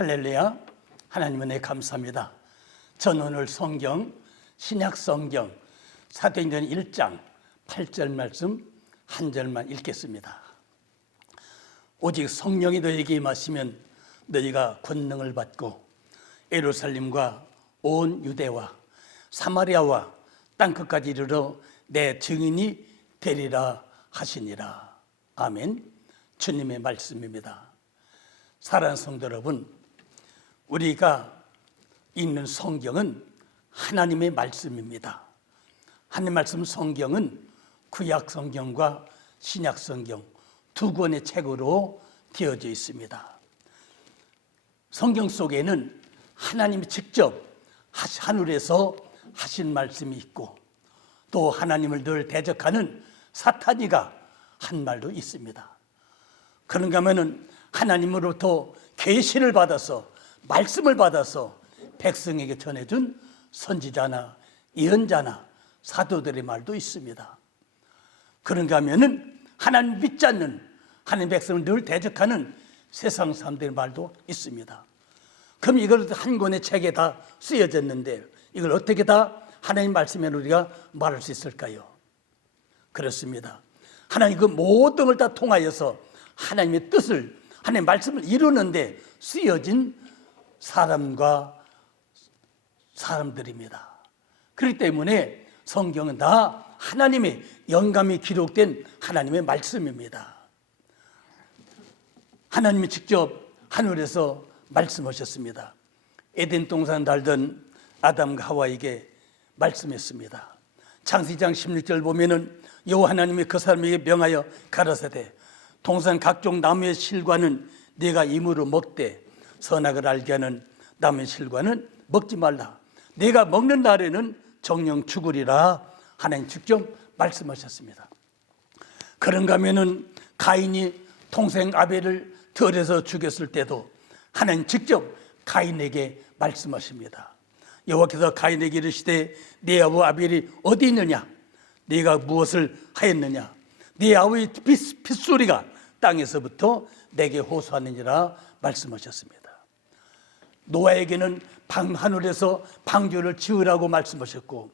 할렐루야. 하나님 은혜 감사합니다. 전 오늘 성경, 신약 성경 사도행전 1장 8절 말씀 한 절만 읽겠습니다. 오직 성령이 너희에게 임하시면 너희가 권능을 받고 예루살렘과 온 유대와 사마리아와 땅끝까지 이르러 내 증인이 되리라 하시니라. 아멘. 주님의 말씀입니다. 사랑하는 성도 여러분, 우리가 읽는 성경은 하나님의 말씀입니다. 하나님의 말씀 성경은 구약 성경과 신약 성경 두 권의 책으로 되어져 있습니다. 성경 속에는 하나님이 직접 하늘에서 하신 말씀이 있고, 또 하나님을 늘 대적하는 사탄이가 한 말도 있습니다. 그런가 하면은 하나님으로부터 계시를 받아서, 말씀을 받아서 백성에게 전해준 선지자나 예언자나 사도들의 말도 있습니다. 그런가 하면은 하나님 믿지 않는, 하나님 백성을 늘 대적하는 세상 사람들의 말도 있습니다. 그럼 이걸 한 권의 책에 다 쓰여졌는데 이걸 어떻게 다 하나님 말씀에 우리가 말할 수 있을까요? 그렇습니다. 하나님 그 모든 걸 다 통하여서 하나님의 뜻을, 하나님의 말씀을 이루는데 쓰여진 사람과 사람들입니다. 그렇기 때문에 성경은 다 하나님의 영감이 기록된 하나님의 말씀입니다. 하나님이 직접 하늘에서 말씀하셨습니다. 에덴 동산 살던 아담과 하와에게 말씀했습니다. 창세기 2장 16절 보면은 여호와 하나님이 그 사람에게 명하여 가라사대 동산 각종 나무의 실과는 네가 임으로 먹되 선악을 알게 하는 나무의 실과는 먹지 말라. 네가 먹는 날에는 정령 죽으리라. 하나님 직접 말씀하셨습니다. 그런가 하면은 가인이 동생 아벨을 들에서 죽였을 때도 하나님 직접 가인에게 말씀하십니다. 여호와께서 가인에게 이르시되 네 아버 아벨이 어디 있느냐? 네가 무엇을 하였느냐? 네 아우의 핏소리가 땅에서부터 내게 호소하느니라 말씀하셨습니다. 노아에게는 하늘에서 방주를 지으라고 말씀하셨고,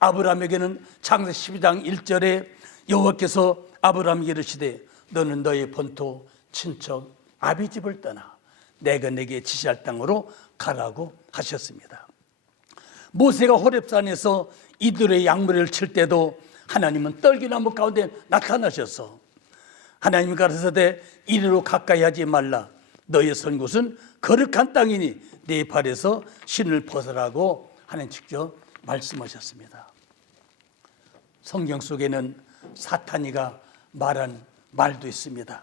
아브라함에게는 창세기 12장 1절에 여호와께서 아브라함에게 이르시되 너는 너의 본토 친척 아비 집을 떠나 내가 내게 지시할 땅으로 가라고 하셨습니다. 모세가 호렙산에서 이들의 양무리를 칠 때도 하나님은 떨기나무 가운데 나타나셔서 하나님이 가라사대 이리로 가까이 하지 말라. 너의 선 곳은 거룩한 땅이니 네 발에서 신을 벗으라고 하나님 직접 말씀하셨습니다. 성경 속에는 사탄이가 말한 말도 있습니다.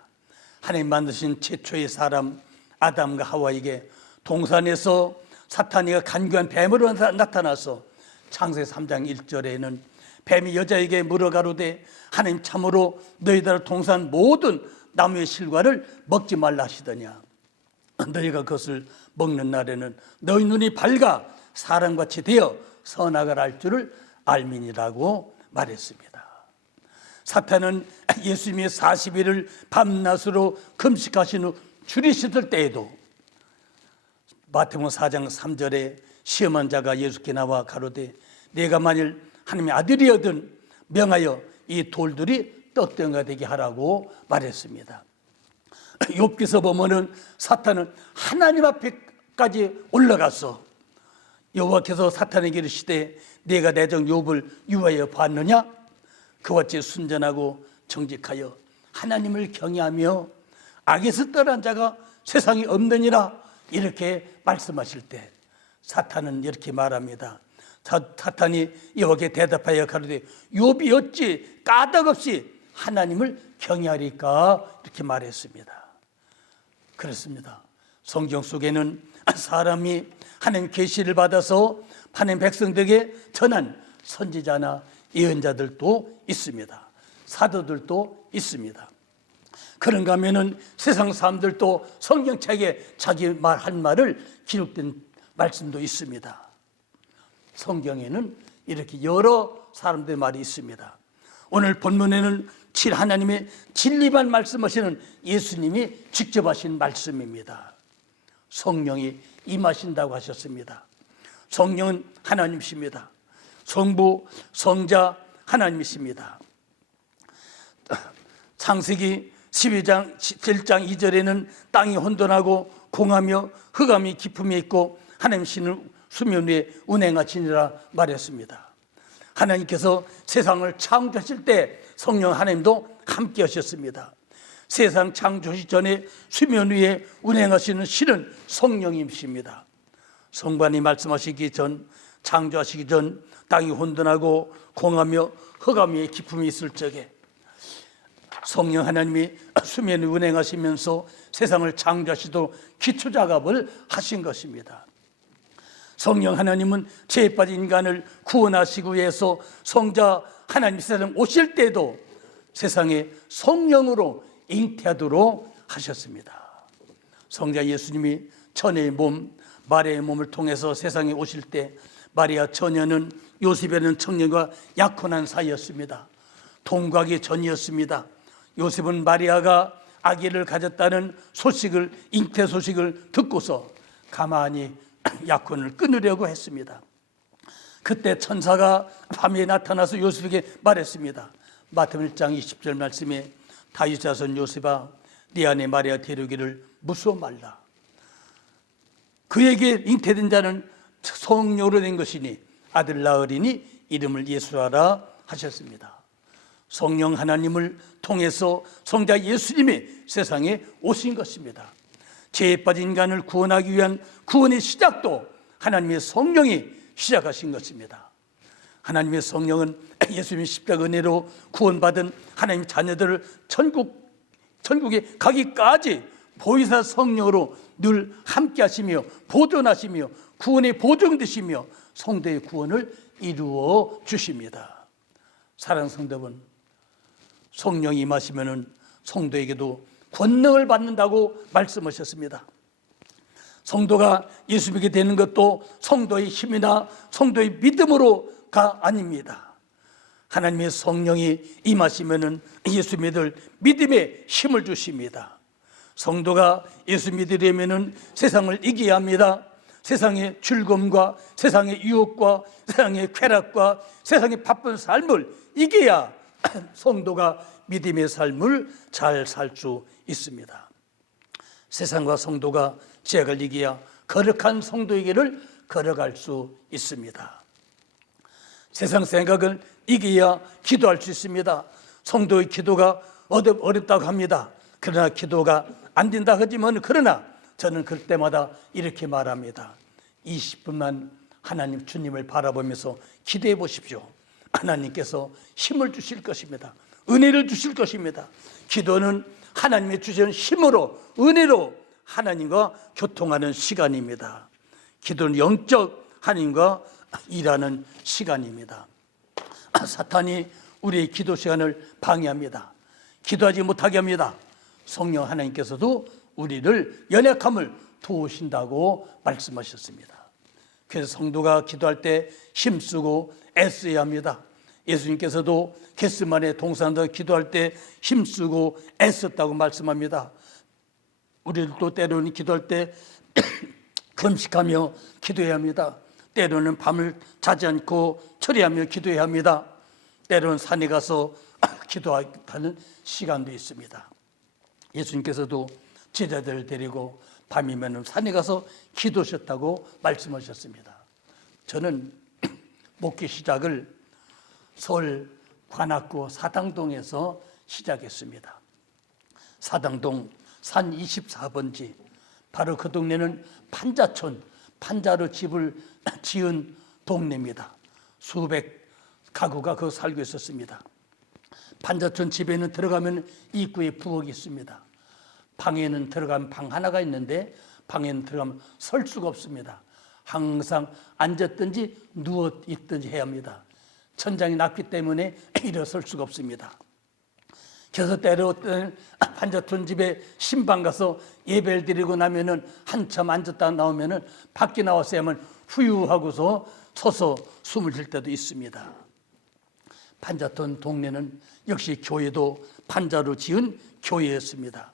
하나님 만드신 최초의 사람 아담과 하와에게 동산에서 사탄이가 간교한 뱀으로 나타나서 창세기 3장 1절에는 뱀이 여자에게 물어가로되 하나님 참으로 너희들 동산 모든 나무의 실과를 먹지 말라 하시더냐. 너희가 그것을 먹는 날에는 너희 눈이 밝아 사람같이 되어 선악을 알 줄을 알미니라고 말했습니다. 사탄은 예수님이 40일을 밤낮으로 금식하신 후 줄이셨을 때에도 마태복음 4장 3절에 시험한 자가 예수께 나와 가로되 내가 만일 하나님의 아들이거든 명하여 이 돌들이 떡덩이가 되게 하라고 말했습니다. 욥기서 보면은 사탄은 하나님 앞에까지 올라가서 여호와께서 사탄에게 이르시되 내가 내 종 욥을 유하여 봤느냐? 그와 같이 순전하고 정직하여 하나님을 경외하며 악에서 떠난 자가 세상에 없느니라. 이렇게 말씀하실 때 사탄은 이렇게 말합니다. 사탄이 여호와께 대답하여 가로되 욥이 어찌 까닭없이 하나님을 경외하리까? 이렇게 말했습니다. 그렇습니다. 성경 속에는 사람이 하나님 계시를 받아서 하나님 백성들에게 전한 선지자나 예언자들도 있습니다. 사도들도 있습니다. 그런가 하면은 세상 사람들도 성경책에 자기 한 말을 기록된 말씀도 있습니다. 성경에는 이렇게 여러 사람들의 말이 있습니다. 오늘 본문에는 하나님의 진리만 말씀하시는 예수님이 직접 하신 말씀입니다. 성령이 임하신다고 하셨습니다. 성령은 하나님이십니다. 성부, 성자 하나님이십니다. 창세기 12장 7장 2절에는 땅이 혼돈하고 공하며 흑암이 깊음이 있고 하나님 신을 수면 위에 운행하시니라 말했습니다. 하나님께서 세상을 창조하실 때 성령 하나님도 함께 하셨습니다. 세상 창조하기 전에 수면 위에 운행하시는 신은 성령님이십니다. 성관이 말씀하시기 전, 창조하시기 전 땅이 혼돈하고 공하며 흑암의 깊음이 있을 적에 성령 하나님이 수면 위에 운행하시면서 세상을 창조하시도록 기초작업을 하신 것입니다. 성령 하나님은 죄에 빠진 인간을 구원하시기 위해서 성자 하나님 세상 오실 때도 세상에 성령으로 잉태하도록 하셨습니다. 성자 예수님이 천의 몸, 마리아의 몸을 통해서 세상에 오실 때 마리아 처녀는 요셉에는 청년과 약혼한 사이였습니다. 동거하기 전이었습니다. 요셉은 마리아가 아기를 가졌다는 소식을, 잉태 소식을 듣고서 가만히 약혼을 끊으려고 했습니다. 그때 천사가 밤에 나타나서 요셉에게 말했습니다. 마태복음 1장 20절 말씀에 다윗 자손 요셉아, 네 아내 마리아 데려오기를 무서워 말라. 그에게 잉태된 자는 성령으로 된 것이니 아들 낳으리니 이름을 예수하라 하셨습니다. 성령 하나님을 통해서 성자 예수님이 세상에 오신 것입니다. 죄에 빠진 인간을 구원하기 위한 구원의 시작도 하나님의 성령이 시작하신 것입니다. 하나님의 성령은 예수님의 십자가 은혜로 구원받은 하나님 자녀들을 천국에 가기까지 보혜사 성령으로 늘 함께 하시며 보존하시며 구원의 보증 되시며 성도의 구원을 이루어 주십니다. 사랑하는 성도분, 성령이 임하시면 성도에게도 권능을 받는다고 말씀하셨습니다. 성도가 예수 믿게 되는 것도 성도의 힘이나 성도의 믿음으로가 아닙니다. 하나님의 성령이 임하시면 예수 믿을 믿음의 힘을 주십니다. 성도가 예수 믿으려면 세상을 이겨야 합니다. 세상의 즐거움과 세상의 유혹과 세상의 쾌락과 세상의 바쁜 삶을 이겨야 성도가 믿음의 삶을 잘 살 수 있습니다. 세상과 성도가 죄악을 이겨야 거룩한 성도의 길을 걸어갈 수 있습니다. 세상 생각을 이겨야 기도할 수 있습니다. 성도의 기도가 어렵다고 합니다. 그러나 기도가 안 된다 하지만 그러나 저는 그럴 때마다 이렇게 말합니다. 20분만 하나님 주님을 바라보면서 기도해 보십시오. 하나님께서 힘을 주실 것입니다. 은혜를 주실 것입니다. 기도는 하나님의 주시는 힘으로 은혜로 하나님과 교통하는 시간입니다. 기도는 영적 하나님과 일하는 시간입니다. 사탄이 우리의 기도 시간을 방해합니다. 기도하지 못하게 합니다. 성령 하나님께서도 우리를 연약함을 도우신다고 말씀하셨습니다. 그래서 성도가 기도할 때 힘쓰고 애써야 합니다. 예수님께서도 겟세마네 동산에서 기도할 때 힘쓰고 애썼다고 말씀합니다. 우리도 때로는 기도할 때 금식하며 기도해야 합니다. 때로는 밤을 자지 않고 철야하며 기도해야 합니다. 때로는 산에 가서 기도하는 시간도 있습니다. 예수님께서도 제자들을 데리고 밤이면 산에 가서 기도하셨다고 말씀하셨습니다. 저는 목회 시작을 서울 관악구 사당동에서 시작했습니다. 사당동 산 24번지, 바로 그 동네는 판자촌, 판자로 집을 지은 동네입니다. 수백 가구가 거기 살고 있었습니다. 판자촌 집에는 들어가면 입구에 부엌이 있습니다. 방에는 들어가면 방 하나가 있는데 방에는 들어가면 설 수가 없습니다. 항상 앉았든지 누워 있든지 해야 합니다. 천장이 낮기 때문에 일어설 수가 없습니다. 그래서 때로 판자촌 집에 신방 가서 예배를 드리고 나면은 한참 앉았다 나오면은 밖에 나왔어야만 후유하고서 서서 숨을 쉴 때도 있습니다. 판자촌 동네는 역시 교회도 판자로 지은 교회였습니다.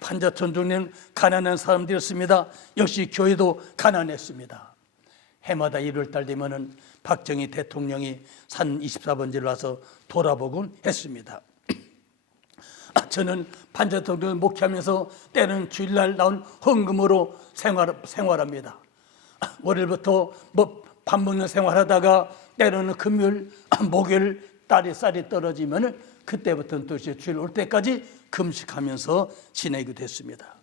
판자촌 중에는 가난한 사람들이었습니다. 역시 교회도 가난했습니다. 해마다 1월달 되면은 박정희 대통령이 산 24번지를 와서 돌아보곤 했습니다. 저는 판자촌을 목회하면서 때는 주일날 나온 헌금으로 생활합니다. 월요일부터 밥 먹는 생활하다가 때로는 금요일, 목요일 쌀이 떨어지면은 그때부터는 또 주일 올 때까지 금식하면서 지내게 됐습니다.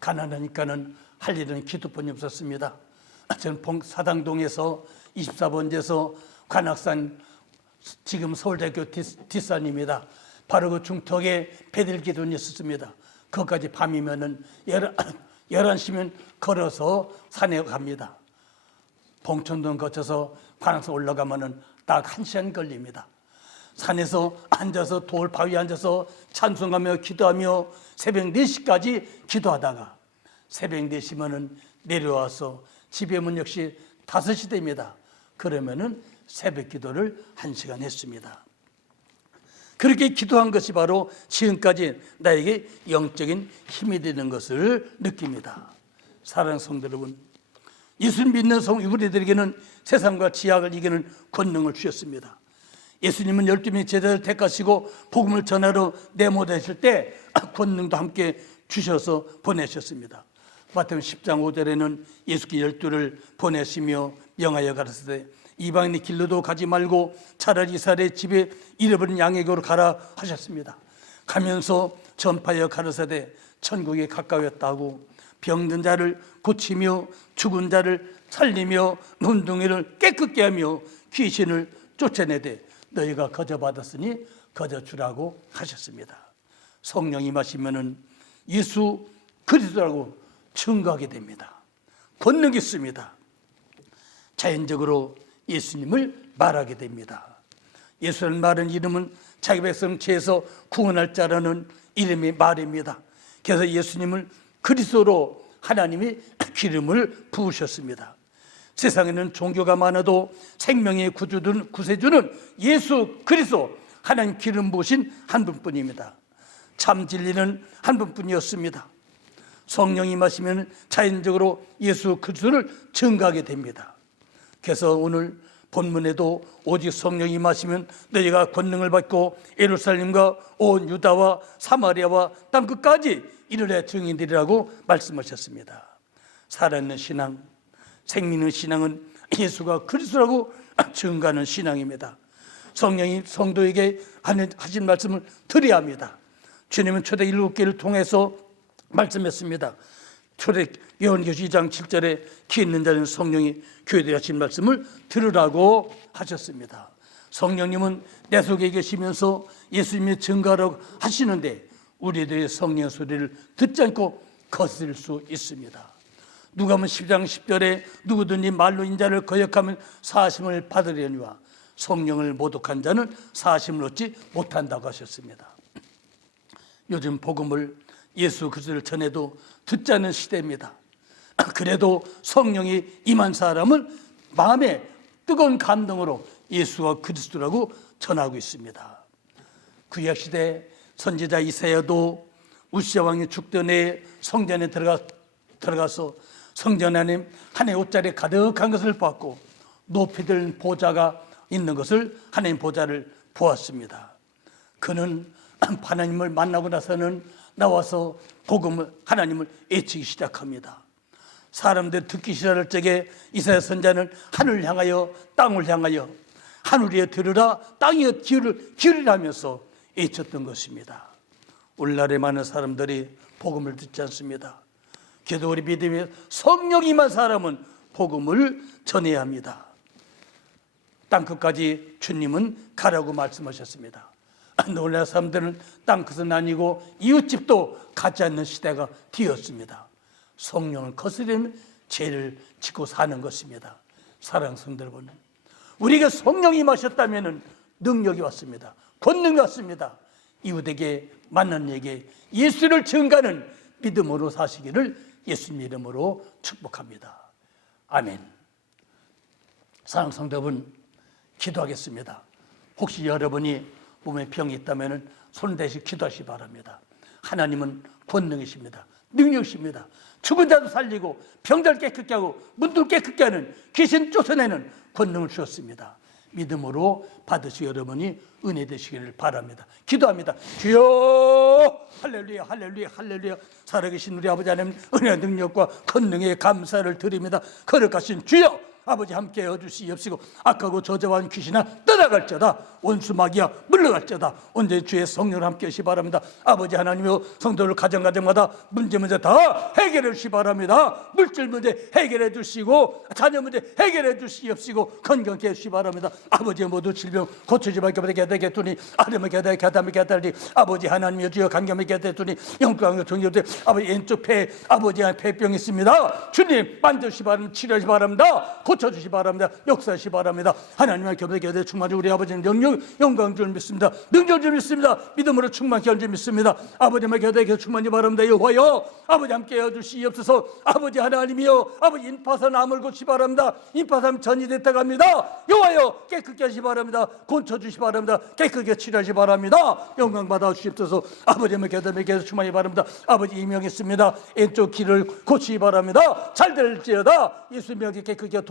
가난하니까는 할 일은 기도뿐이 없었습니다. 저는 사당동에서 24번지에서 관악산, 지금 서울대학교 뒷산입니다. 바로 그 중턱에 배들기둥이 있었습니다. 거기까지 밤이면은 11시면 걸어서 산에 갑니다. 봉천동 거쳐서 관악산 올라가면은 딱 1시간 걸립니다. 산에서 앉아서 돌 바위에 앉아서 찬송하며 기도하며 새벽 4시까지 기도하다가 새벽 4시면은 내려와서 집에 오면 역시 5시 됩니다. 그러면은 새벽 기도를 1시간 했습니다. 그렇게 기도한 것이 바로 지금까지 나에게 영적인 힘이 되는 것을 느낍니다. 사랑하는 성도 여러분, 예수를 믿는 우리들에게는 세상과 지약을 이기는 권능을 주셨습니다. 예수님은 12명의 제자를 택하시고 복음을 전하러 내모내실 때 권능도 함께 주셔서 보내셨습니다. 마태복음 10장 5절에는 예수께 12를 보내시며 명하여 가라사대 이방인의 길로도 가지 말고 차라리 이스라엘의 집에 잃어버린 양에게로 가라 하셨습니다. 가면서 전파하여 가라사대 천국에 가까웠다고 병든 자를 고치며 죽은 자를 살리며 눈둥이를 깨끗게 하며 귀신을 쫓아내되 너희가 거저 받았으니 거저 주라고 하셨습니다. 성령이 임하시면은 예수 그리스도라고 증거하게 됩니다. 권능이 있습니다. 자연적으로 예수님을 말하게 됩니다. 예수라는 말은 이름은 자기 백성 죄에서 구원할 자라는 이름의 말입니다. 그래서 예수님을 그리스도로 하나님이 기름을 부으셨습니다. 세상에는 종교가 많아도 생명의 구세주는 예수 그리스도 하나님 기름 부으신 한 분뿐입니다. 참 진리는 한 분뿐이었습니다. 성령이 임하시면 자연적으로 예수 그리스도를 증거하게 됩니다. 그래서 오늘 본문에도 오직 성령이 임하시면 너희가 권능을 받고 예루살렘과 온 유다와 사마리아와 땅끝까지 이르러 증인들이라고 말씀하셨습니다. 살아있는 신앙, 생명 있는 신앙은 예수가 그리스도라고 증거하는 신앙입니다. 성령이 성도에게 하신 말씀을 드려야 합니다. 주님은 초대 7개를 통해서 말씀했습니다. 초대 요한계시 2장 7절에 기 있는 자는 성령이 교회에 하신 말씀을 들으라고 하셨습니다. 성령님은 내 속에 계시면서 예수님의 증거라고 하시는데 우리들의 성령 소리를 듣지 않고 거스릴 수 있습니다. 누가복음 10장 10절에 누구든지 말로 인자를 거역하면 사하심을 받으려니와 성령을 모독한 자는 사하심을 얻지 못한다고 하셨습니다. 요즘 복음을 예수 그리스도를 전해도 듣지 않는 시대입니다. 그래도 성령이 임한 사람은 마음에 뜨거운 감동으로 예수가 그리스도라고 전하고 있습니다. 구약시대 선지자 이사야도 우시야 왕이 죽던 해에 성전에 들어가서 성전 안에 하나님의 옷자리에 가득한 것을 보았고 높이 든 보좌가 있는 것을 하나님 보좌를 보았습니다. 그는 하나님을 만나고 나서는 나와서 복음을 하나님을 외치기 시작합니다. 사람들 듣기 시작할 적에 이사야 선자는 하늘을 향하여 땅을 향하여 하늘에 들으라 땅에 기울이라 하면서 외쳤던 것입니다. 오늘날에 많은 사람들이 복음을 듣지 않습니다. 그래도 우리 믿음의 성령이 임한 사람은 복음을 전해야 합니다. 땅끝까지 주님은 가라고 말씀하셨습니다. 오늘날 사람들은 땅끝은 아니고 이웃집도 가지 않는 시대가 되었습니다. 성령을 거스르는 죄를 짓고 사는 것입니다. 사랑하는 성도 여러분, 우리가 성령이 임하셨다면 능력이 왔습니다. 권능이 왔습니다. 이웃에게 만난 에게 예수를 증거하는 믿음으로 사시기를 예수님 이름으로 축복합니다. 아멘. 사랑하는 성도 여러분, 기도하겠습니다. 혹시 여러분이 몸에 병이 있다면 손 대시 기도하시기 바랍니다. 하나님은 권능이십니다. 능력이십니다. 죽은 자도 살리고 병자를 깨끗게 하고 문도 깨끗게 하는 귀신 쫓아내는 권능을 주셨습니다. 믿음으로 받으시고 여러분이 은혜 되시기를 바랍니다. 기도합니다. 주여 할렐루야 할렐루야 할렐루야. 살아계신 우리 아버지 하나님 은혜와 능력과 권능에 감사를 드립니다. 거룩하신 주여 아버지 함께 해주시옵시고 악하고 저주한 귀신아 떠나갈지어다. 원수 마귀야 물러갈지어다. 언제 주의 성령을 함께 하시 바랍니다. 아버지 하나님이여 성도를 가정마다 문제 다 해결해 주시 바랍니다. 물질 문제 해결해 주시고 자녀 문제 해결해 주시옵시고 건강케 해주시 바랍니다. 아버지 모두 질병 고치지 말게 되겠더니 아름을 개다리 아버지 하나님이여 주여 간경을 개되더니 영광을 종교되 아버지 왼쪽 폐 아버지 폐병 있습니다. 주님 만져주시 바랍니다. 치료하시 바랍니다. 고쳐주시 바랍니다. 역사하시 바랍니다. 하나님의 겸손하게 충만히 우리 아버지는 영광 줄 믿습니다. 능력 줄 믿습니다. 믿음으로 충만케 할 줄 믿습니다. 아버지의 겸손하게 충만히 바랍니다. 여호와여 아버지 함께 해주시옵소서. 아버지 하나님이여 아버지 인파산 암을 고치 바랍니다. 인파산 전이 됐다고 합니다. 여호와여 깨끗게 하시 바랍니다. 고쳐주시 바랍니다. 깨끗게 치료하시 바랍니다. 영광 받아 주시옵소서. 아버지의 겸손하게 충만히 바랍니다. 아버지 이명했습니다. 왼쪽 길을 고치시 바랍니다. 잘 될지어다. 예수님에게 깨끗게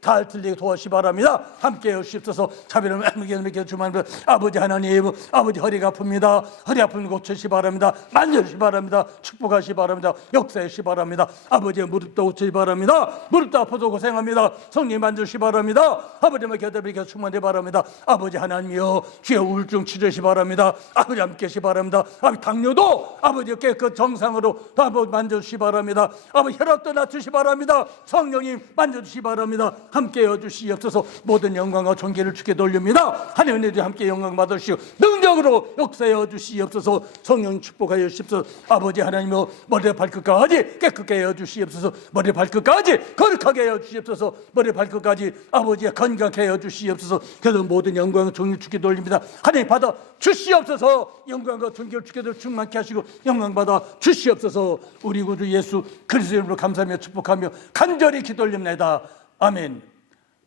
다 틀리게 도와주시 바랍니다. 함께 해주시옵소서. 자비를 함께 주만 아버지 하나님 아버지 허리가 아픕니다. 허리 아픈 고치시 바랍니다. 만져주시 바랍니다. 축복하시 바랍니다. 역사하시 바랍니다. 아버지의 무릎도 고치시 바랍니다. 무릎도 아파도 고생합니다. 성령 만져주시 바랍니다. 아버지의 겨드랑이가 충만해 바랍니다. 아버지 하나님이여 주의 우울증 치료하시 바랍니다. 아버지 함께 하시 바랍니다. 아버지 당뇨도 아버지 깨끗 정상으로 아버지 만져주시 바랍니다. 아버지 혈압도 낮추시 바랍니다. 성령님 만져주시 바랍니다. 함께 해주시옵소서. 모든 영광과 존귀를 주께 돌립니다. 하나님의 함께 영광 받으시오. 능력으로 역사해 주시옵소서. 성령 축복하여 주시옵소서. 아버지 하나님의 머리 발끝까지 깨끗게 해 주시옵소서. 머리 발끝까지 거룩하게 해 주시옵소서. 머리 발끝까지 아버지 건강하게 해 주시옵소서. 그래서 모든 영광과 존귀를 주께 돌립니다. 하나님 받아 주시옵소서. 영광과 존귀를 주께 충만케 하시고 영광 받아 주시옵소서. 우리 구주 예수 그리스도 이름으로 감사하며 축복하며 간절히 기도올립니다. 아멘.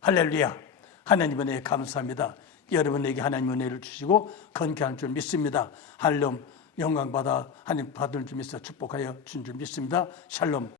할렐루야. 하나님 은혜에 감사합니다. 여러분에게 하나님 은혜를 주시고 건강한 줄 믿습니다. 할롬 영광 받아 하나님 받을 줄 믿어 축복하여 준 줄 믿습니다. 샬롬.